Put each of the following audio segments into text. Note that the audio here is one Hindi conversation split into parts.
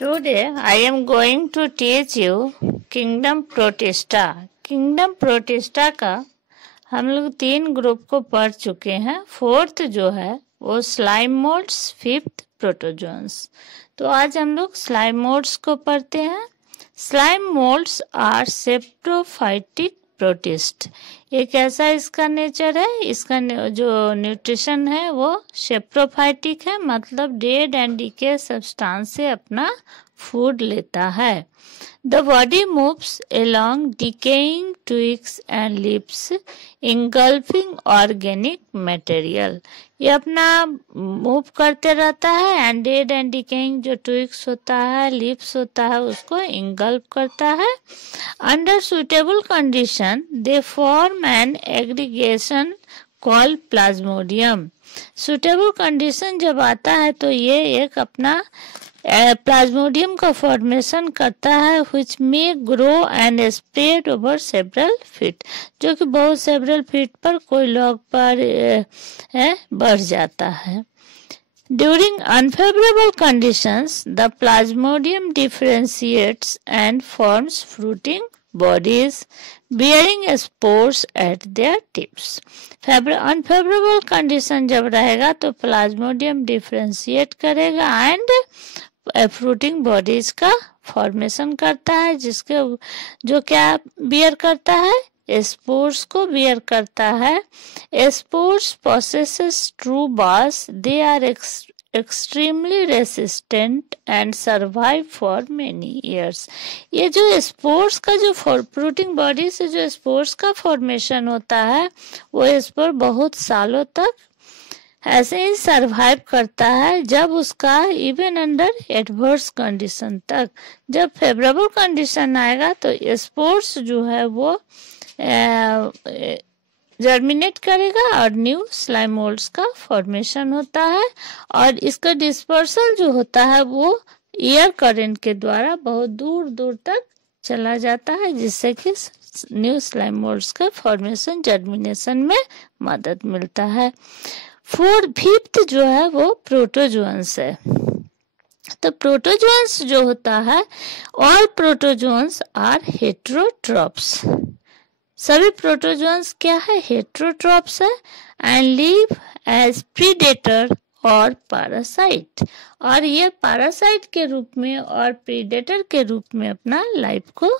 Today I am going to teach you Kingdom Protista. Kingdom Protista का हम लोग 3 ग्रुप को पढ़ चुके हैं। 4th जो है वो स्लाइम मोल्ड्स, 5th प्रोटोजोन्स। तो आज हम लोग स्लाइम मोल्ड्स को पढ़ते हैं। Slime moulds are saprophytic protist. एक ऐसा इसका नेचर है, इसका जो न्यूट्रिशन है वो सेप्रोफाइटिक है, मतलब डेड एंड डीके सब्सटेंस से अपना फूड लेता है। The body moves along decaying twigs and leaves, engulfing organic material. ये अपना मूव करते रहता है एंड डेड एंड डिकेइंग जो ट्विग्स होता है, लीव्स होता है, उसको इंगल्फ करता है। Under suitable condition they form an aggregation called plasmodium. Suitable condition जब आता है तो ये एक अपना प्लाज्मोडियम का फॉर्मेशन करता है which may grow and spread over several feet, जो कि बहुत several feet पर कोई लॉग पर बढ़ जाता है। During unfavorable conditions, the plasmodium differentiates and forms fruiting bodies bearing spores at their tips. Unfavorable condition जब रहेगा तो प्लाज्मोडियम डिफरेंशिएट करेगा एंड फ्रूटिंग बॉडीज का फॉर्मेशन करता है, जिसके जो क्या बियर करता है, स्पोर्स को बियर करता है। Spores possesses true walls, they are extremely resistant and survive for many years. ये जो स्पोर्स का जो फ्रूटिंग बॉडी से जो स्पोर्स का फॉर्मेशन होता है वो स्पोर बहुत सालों तक ऐसे ही सरवाइव करता है, जब उसका इवन अंडर एडवर्स कंडीशन तक। जब फेवरेबल कंडीशन आएगा तो स्पोर्स जो है वो जर्मिनेट करेगा और न्यू स्लाइम मोल्ड्स का फॉर्मेशन होता है, और इसका डिस्पर्सल जो होता है वो एयर करंट के द्वारा बहुत दूर दूर तक चला जाता है, जिससे कि न्यू स्लाइम मोल्ड्स का फॉर्मेशन जर्मिनेशन में मदद मिलता है। 5th जो है वो प्रोटोजोन्स है। तो प्रोटोजोन्स जो होता है, ऑल प्रोटोजोन्स आर हेटेरोट्रॉप्स। सभी प्रोटोजोन्स क्या है, हेटेरोट्रॉप्स है एंड लिव एज प्रीडेटर और पैरासाइट, और ये पैरासाइट के रूप में और प्रीडेटर के रूप में अपना लाइफ को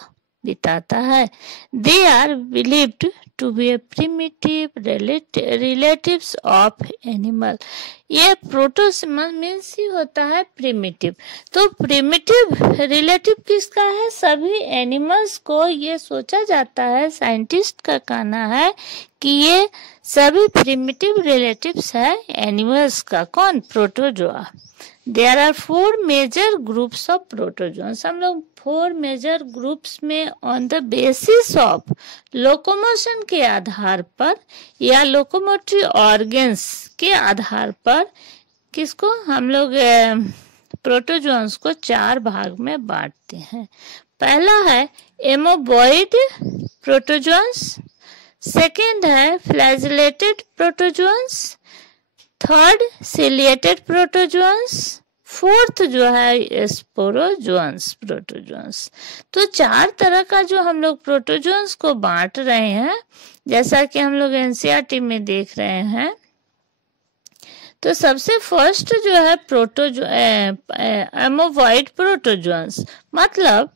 बिताता है। They are believed to be a primitive relatives of animal। ये प्रोटोसिमल मीन्स ही होता है प्रिमिटिव। तो प्रिमिटिव रिलेटिव किसका है, सभी एनिमल्स को ये सोचा जाता है, साइंटिस्ट का कहना है कि ये सभी प्रिमिटिव रिलेटिव्स है एनिमल्स का। कौन, protozoa. There are 4 major groups of protozoans। हम लोग 4 major groups में on the basis of locomotion के आधार पर या locomotory organs के आधार पर किसको हम लोग प्रोटोजोन्स को 4 भाग में बांटते हैं। पहला है एमोबॉइड प्रोटोजोन्स, सेकेंड है flagellated protozoans, third ciliated protozoans, 4th जो है स्पोरोजोन्स प्रोटोजोन्स। तो 4 तरह का जो हम लोग प्रोटोजोन्स को बांट रहे हैं, जैसा कि हम लोग एनसीईआरटी में देख रहे हैं। तो सबसे फर्स्ट जो है एमोबॉइड प्रोटोजोन्स, मतलब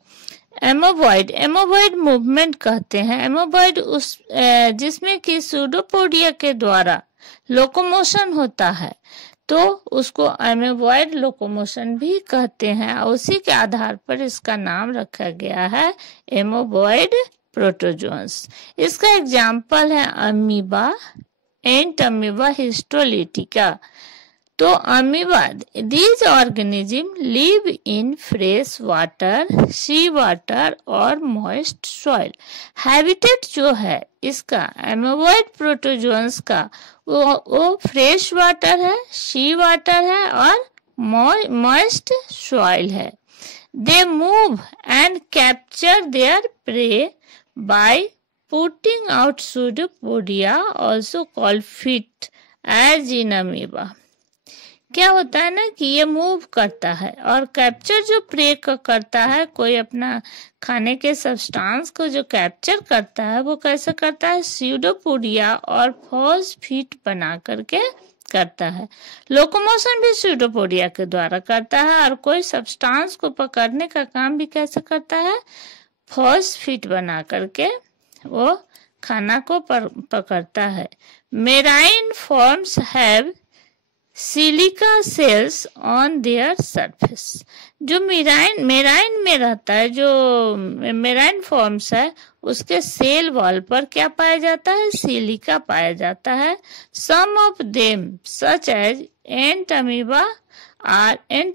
एमोबॉइड मूवमेंट कहते हैं। एमोबॉइड उस जिसमें कि सूडोपोडिया के द्वारा लोकोमोशन होता है, तो उसको एमोबॉइड लोकोमोशन भी कहते हैं। उसी के आधार पर इसका नाम रखा गया है एमोबॉइड प्रोटोजोन्स। इसका एग्जाम्पल है अमीबा, एंट अमीबा हिस्टोलिटिका। तो amoeba, these organism live in fresh water, sea water और मॉइस्ट सॉइल। हैबिटेट जो है इसका एमोबॉइड प्रोटोजोन्स का वो फ्रेश वाटर है, सी वाटर है और मॉइस्ट सॉइल है। They move and capture their prey by putting out pseudopodia, also called feet, as in amoeba. क्या होता है ना कि ये मूव करता है, और कैप्चर जो प्रे करता है, कोई अपना खाने के सब्सटेंस को जो कैप्चर करता है वो कैसे करता है, स्यूडोपोडिया और फॉल्स फीट बना करके करता है। लोकोमोशन भी स्यूडोपोडिया के द्वारा करता है, और कोई सब्सटेंस को पकड़ने का काम भी कैसे करता है, फॉल्स फीट बना करके वो खाना को पकड़ता है। Marine forms have silica cells on their surface. जो मेराइन में रहता है, जो मेराइन फॉर्म्स है, उसके सेल वॉल पर क्या पाया जाता है, सिलिका पाया जाता है। Some of them such as ant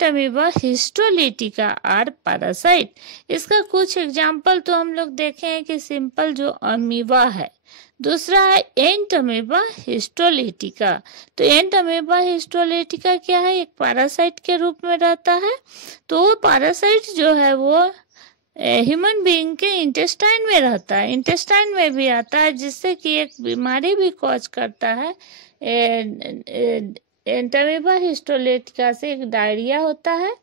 amoeba histolytica are parasite. इसका कुछ एग्जाम्पल तो हम लोग देखे हैं कि सिंपल जो अमीबा है, दूसरा है एंट अमीबा हिस्टोलिटिका। तो एंट अमीबा हिस्टोलिटिका क्या है, एक पैरासाइट के रूप में रहता है। तो वो पैरासाइट जो है वो ह्यूमन बीइंग के इंटेस्टाइन में रहता है, इंटेस्टाइन में भी आता है, जिससे कि एक बीमारी भी कॉज करता है। एंट अमीबा हिस्टोलिटिका से एक डायरिया होता है।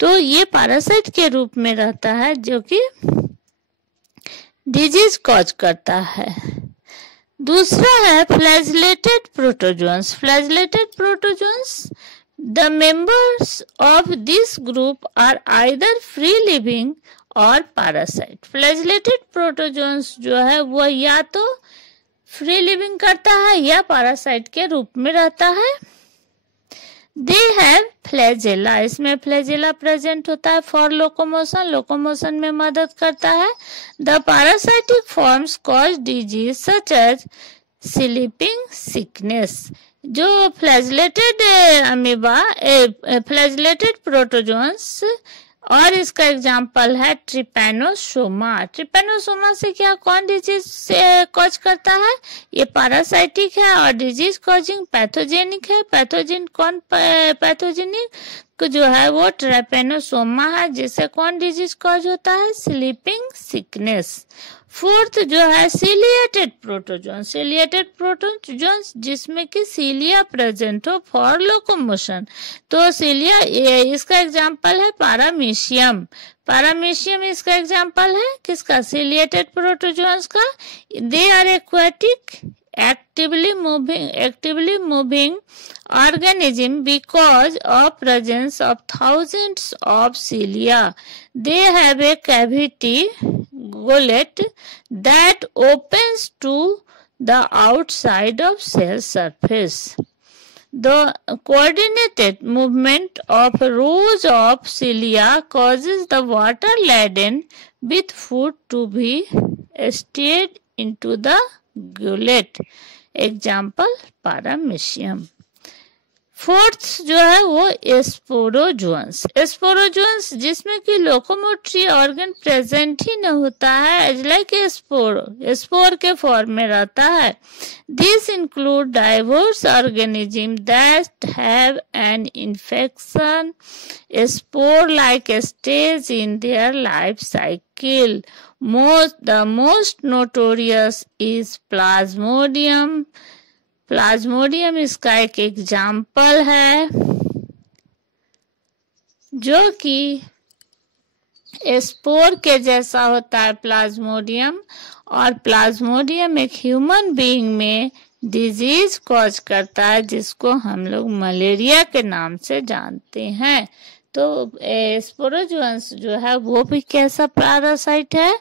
तो ये पैरासाइट के रूप में रहता है जो कि डिजीज कॉज करता है। दूसरा है flagellated protozoans. Flagellated protozoans, the members of this group are either free living और पैरासाइट। फ्लैजिलेटेड प्रोटोजोन्स जो है वो या तो फ्री लिविंग करता है या पैरासाइट के रूप में रहता है। दे हैव फ्लैजेला, इसमें फ्लैजेला प्रेजेंट होता है फॉर लोकोमोशन, लोकोमोशन में मदद करता है। The parasitic forms cause disease such as sleeping sickness. जो फ्लैजिलेटेड अमीबा, फ्लैजिलेटेड प्रोटोजोन्स, और इसका एग्जाम्पल है ट्रिपैनोसोमा। ट्रिपैनोसोमा से क्या, कौन डिजीज से कॉज करता है, ये पैरासाइटिक है और डिजीज कॉजिंग पैथोजेनिक है। पैथोजन कौन पैथोजेनिक जो है वो ट्रिपैनोसोमा है, जिससे कौन डिजीज कॉज होता है, स्लीपिंग सिकनेस। फोर्थ जो है सिलिएटेड प्रोटोजोन। सिलिएटेड प्रोटोजोन्स जिसमें कि सिलिया प्रेजेंट हो फॉर लोकोमोशन। तो सिलिया, इसका एग्जांपल है पैरामीशियम। पैरामीशियम इसका एग्जांपल है किसका, सिलिएटेड प्रोटोजोन्स का। They are aquatic actively moving organism because of presence of thousands of cilia. They have a cavity gullet that opens to the outside of cell surface. The coordinated movement of rows of cilia causes the water laden with food to be stirred into the gullet. Example paramecium. Fourth जो है वो एस्पोरोजोन्स। एस्पोरोजोन्स जिसमें कि लोकोमोटरी ऑर्गन प्रेजेंट ही न होता है, एज लाइक स्पोर के फॉर्म में रहता है। This include diverse organism that have an infection spore like stage in their life cycle. The most notorious is Plasmodium. Plasmodium इसका एक एग्जाम्पल है, जो कि स्पोर के जैसा होता है प्लाज्मोडियम, और प्लाज्मोडियम एक ह्यूमन बीइंग में डिजीज कॉज करता है, जिसको हम लोग मलेरिया के नाम से जानते हैं। तो स्पोरोजोन्स जो है वो भी कैसा पैरासाइट है,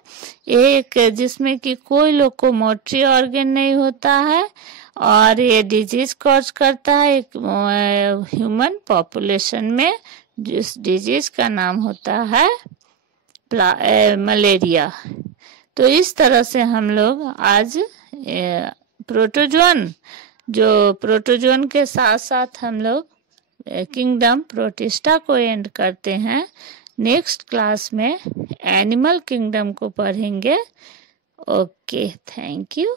एक जिसमें कि कोई लोकोमोटरी ऑर्गन नहीं होता है, और ये डिजीज कॉज करता है एक ह्यूमन पॉपुलेशन में, जिस डिजीज का नाम होता है मलेरिया। तो इस तरह से हम लोग आज प्रोटोजोन के साथ साथ हम लोग किंगडम प्रोटिस्टा को एंड करते हैं। नेक्स्ट क्लास में एनिमल किंगडम को पढ़ेंगे। Okay, thank you.